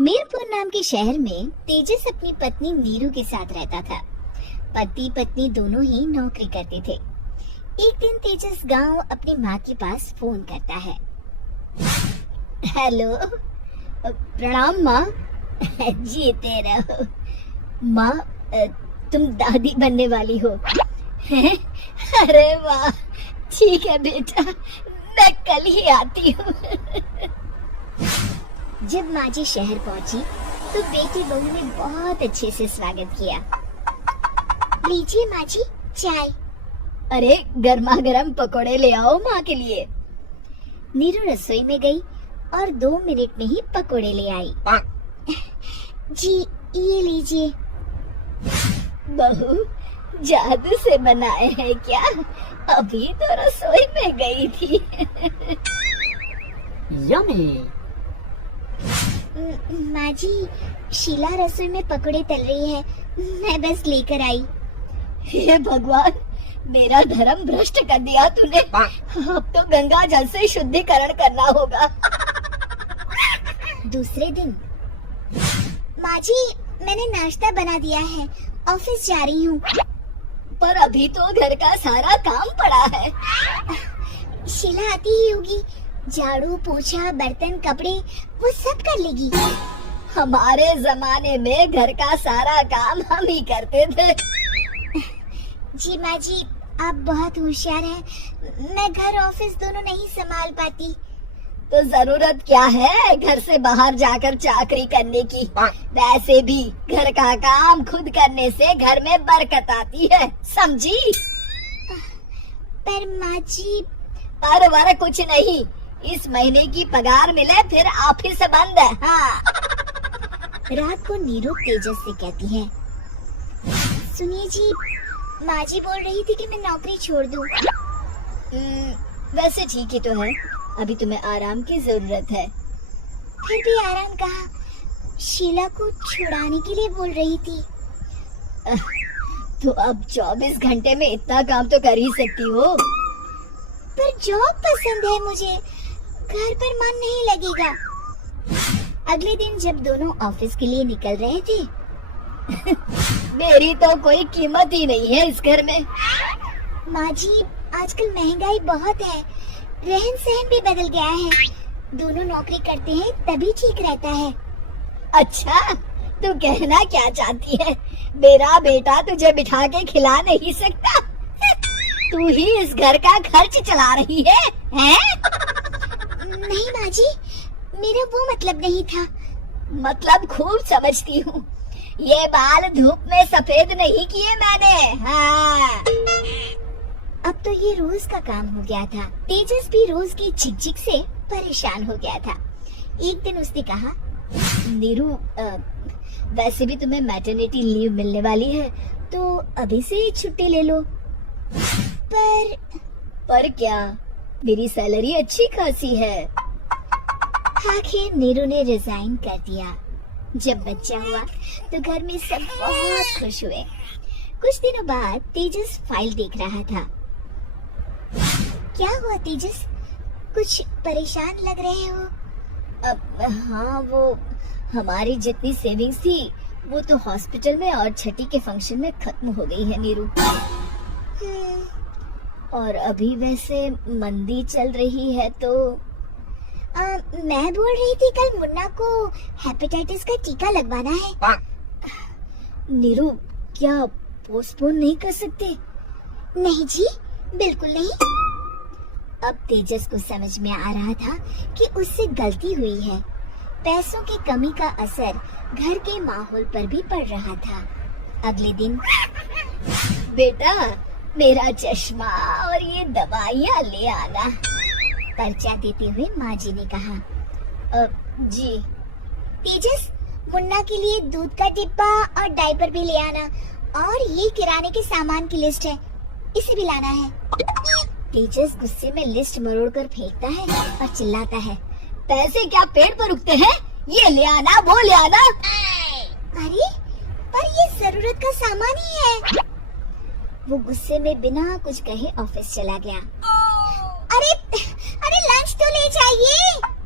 मीरपुर नाम के शहर में तेजस अपनी पत्नी नीरू के साथ रहता था। पति पत्नी दोनों ही नौकरी करते थे। एक दिन तेजस गांव अपनी माँ के पास फोन करता है। हेलो, प्रणाम माँ। जीते रहो माँ, तुम दादी बनने वाली हो। अरे वाह, ठीक है बेटा, मैं कल ही आती हूँ। जब माँ जी शहर पहुंची तो बेटी बहू ने बहुत अच्छे से स्वागत किया। लीजिए माँ जी चाय। अरे गर्मा गर्म पकोड़े ले आओ माँ के लिए। नीरू रसोई में गई और 2 मिनट में ही पकोड़े ले आई। जी ये लीजिए। बहू जादू से बनाए हैं क्या? अभी तो रसोई में गई थी। यम्मी। माँ जी, शीला रसोई में पकोड़े तल रही है, मैं बस लेकर आई। हे भगवान, मेरा धर्म भ्रष्ट कर दिया तूने। अब तो गंगा जल से शुद्धिकरण करना होगा। दूसरे दिन, माँ जी मैंने नाश्ता बना दिया है, ऑफिस जा रही हूँ। पर अभी तो घर का सारा काम पड़ा है। शीला आती ही होगी, झाड़ू पोछा बर्तन कपड़े वो सब कर लेगी। हमारे जमाने में घर का सारा काम हम ही करते थे। जी माँ जी, आप बहुत होशियार हैं, मैं घर ऑफिस दोनों नहीं संभाल पाती। तो जरूरत क्या है घर से बाहर जाकर चाकरी करने की? वैसे भी घर का काम खुद करने से घर में बरकत आती है, समझी? पर माँ जी। पर वर कुछ नहीं, इस महीने की पगार मिले फिर ऑफिस बंद है। हाँ। रात को नीरू तेजस से कहती है, सुनिए जी, माँ जी बोल रही थी कि मैं नौकरी छोड़ दूं। वैसे ठीक ही तो है, अभी तुम्हें आराम की जरूरत है। फिर भी आराम कहाँ, शीला को छुड़ाने के लिए बोल रही थी। तो अब 24 घंटे में इतना काम तो कर ही सकती हो। पर जॉब पसंद है मुझे, घर पर मन नहीं लगेगा। अगले दिन जब दोनों ऑफिस के लिए निकल रहे थे, मेरी तो कोई कीमत ही नहीं है इस घर में। माँ जी, आजकल महंगाई बहुत है, रहन सहन भी बदल गया है। दोनों नौकरी करते हैं तभी ठीक रहता है। अच्छा, तू कहना क्या चाहती है? मेरा बेटा तुझे बिठा के खिला नहीं सकता? तू ही इस घर का खर्च चला रही है, हैं? नहीं माँ जी, मेरा वो मतलब नहीं था। मतलब खूब समझती हूँ, ये बाल धूप में सफेद नहीं किए मैंने। हाँ। अब तो ये रोज का काम हो गया था। तेजस भी रोज की झिकझिक से परेशान हो गया था। एक दिन उसने कहा, नीरू, वैसे भी तुम्हें मैटरनिटी लीव मिलने वाली है, तो अभी से छुट्टी ले लो। पर क्या, मेरी सैलरी अच्छी खासी है। आखिर नीरू ने रिजाइन कर दिया। जब बच्चा हुआ तो घर में सब बहुत खुश हुए। कुछ दिनों बाद तेजस फाइल देख रहा था। क्या हुआ तेजस, कुछ परेशान लग रहे हो? हाँ, वो हमारी जितनी सेविंग्स थी वो तो हॉस्पिटल में और छठी के फंक्शन में खत्म हो गई है नीरू। और अभी वैसे मंदी चल रही है तो मैं बोल रही थी कल मुन्ना को हेपेटाइटिस का टीका लगवाना है। नीरू, क्या पोस्टपोन नहीं कर सकते? नहीं जी, बिल्कुल नहीं। अब तेजस को समझ में आ रहा था कि उससे गलती हुई है। पैसों की कमी का असर घर के माहौल पर भी पड़ रहा था। अगले दिन, बेटा मेरा चश्मा और ये दवाइयाँ ले आना, पर्चा देते हुए माँ जी ने कहा। जी। तेजस, मुन्ना के लिए दूध का डिब्बा और डायपर भी ले आना, और ये किराने के सामान की लिस्ट है, इसे भी लाना है। तेजस गुस्से में लिस्ट मरोड़कर फेंकता है और चिल्लाता है, पैसे क्या पेड़ पर उगते हैं? ये ले आना, वो ले आना। अरे पर ये जरूरत का सामान ही है। वो गुस्से में बिना कुछ कहे ऑफिस चला गया। अरे लंच तो ले जाइए।